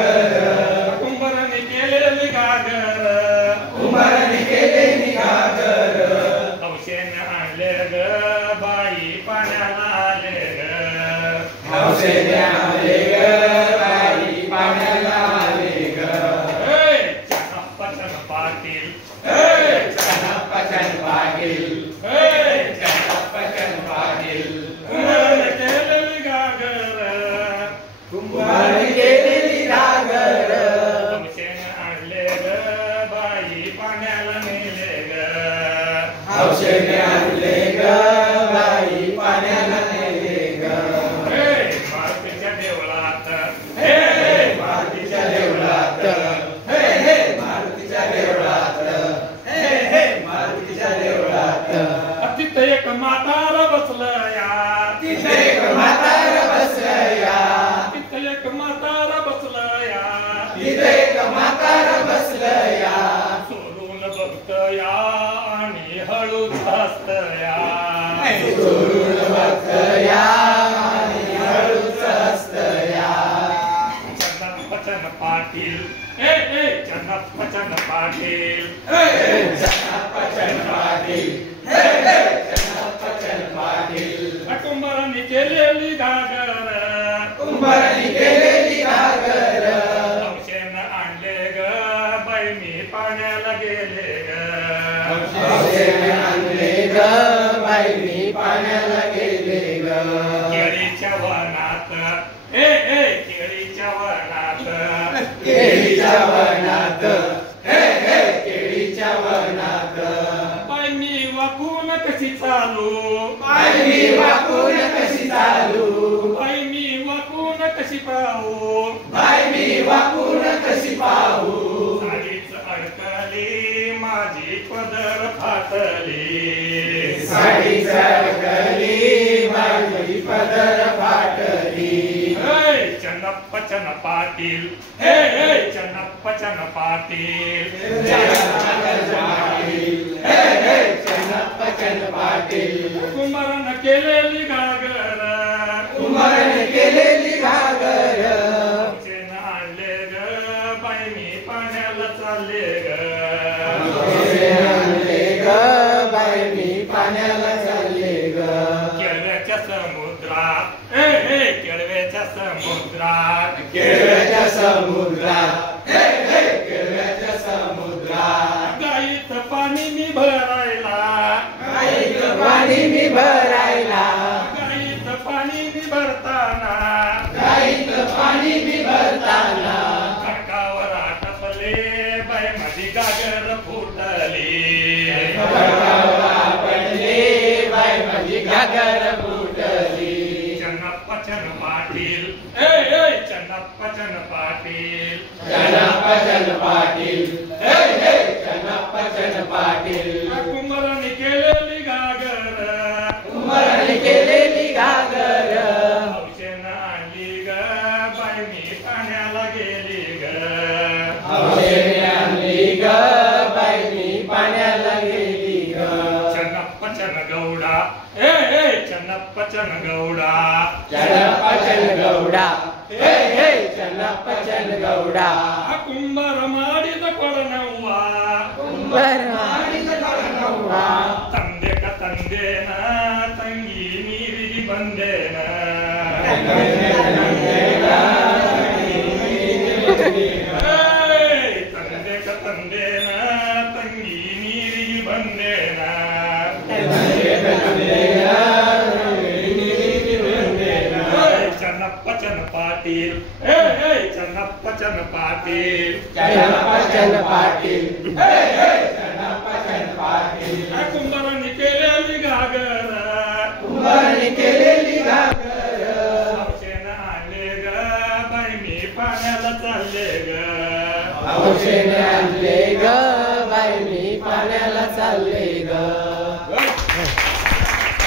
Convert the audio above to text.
घागर कुंभाराने केलेली घागर कुंभाराने केलेली घागर हौसेने आणले ग बाई पाण्याला आले ग हौसेने आले ग बाई पाण्याला आले ग चन्नप्पचन पाटील चन्नप्पचन पाटील चन्नप्पचन पाटील कुंभाराने केलेली घागर कुंभाराने केलेली घागर हौसेने आणले ग बाई पाण्याला नेले ग हौसेने आणले ग बाई पाण्याला नेले ग मारुतीच्या देवळात मारुतीच्या देवळात मारुतीच्या देवळात मारुतीच्या देवळात तिथे एक म्हातार बसलया तिथे एक म्हातार बसलया तिथे एक म्हातार बसलया तिथे एक म्हातार बसलया सोडून बघतया आणि हळूच हसतया चोरून बघतया आणि हळूच हसतया चन्नप्पचन पाटील चन्नप्पचन पाटील चन्नप्पचन पाटील चन्नप्पचन पाटील कुंभाराने केलेली घागर कुंभाराने केलेली घागर हौसेने आणले ग बाई मी पाण्याला गेले ग हौसेने आणले ग बाई मी पाण्याला गेले ग केळीच्या वनात केळीच्या वनात केळीच्या वनात केळीच्या वनात बाई मी वाकून कशी चालू बाई मी वाकून कशी चालू बाई मी वाकून कशी पाहू बाई मी वाकून कशी पाहू साडीच अडकली माझी पदर फाटली साडी सरकली माझी पदर फाटली चन्नप्पचन पाटील चन्नप्पचन पाटील चन्नप्पचन पाटील कुंभारानं केलेली घागर कुंभाराने केलेली घागर हौसेने आणले ग बाई मी पाण्याला चालले ग आणले ग बाई मी पाण्याला चालले ग केळव्याच्या समुद्रात केळव्याच्या समुद्रात केळव्याच्या समुद्रात केळव्याच्या समुद्रात गाईत पाणी मी भरायला गाईत पाणी मी भरायला गाईत पाणी मी भरताना गाईत पाणी मी भरताना खडकावर आटपले बाई माझी गागर फुटली पडले बाई माझी घागर फुटली चन्नप्पचन पाटील चन्नप्पचन पाटील चन्नप्पचन पाटील चन्नप्पचन पाटील कुंभाराने केलेली घागर कुंभाराने केलेली घागर हौसेने आणली ग बाई मी पाण्याला गेली ग हौसेने आणली ग बाई मी पाण्याला गेली ग चन्नप्पचन गौडा चन्नप्पचन गौडा चन्नप्पचन गौडा चन्नप्पचन गौडा कुंभार माडीत पडनव्वा कुंभार माडीत पडनव्वा ತಂದೆ ತಂದೇನ ತಂಗಿ ನೀರಿಗೆ ಬಂದೇನ ತಂದೆ ತಂದೇನ ತಂಗಿ ನೀರಿಗೆ ಬಂದೇನ ಚನ್ನಪ್ಪಚನ ಪಾಟೀಲ್ ಚನ್ನಪ್ಪಚನ ಪಾಟೀಲ್ चन्नप्पचन पाटील चन्नप्पचन पाटील कुंभाराने केलेली घागर कुंभाराने केलेली घागर हौसेने आणले ग बाई मी पाण्याला चालले ग हौसेने आणले ग बाई मी पाण्याला चालले ग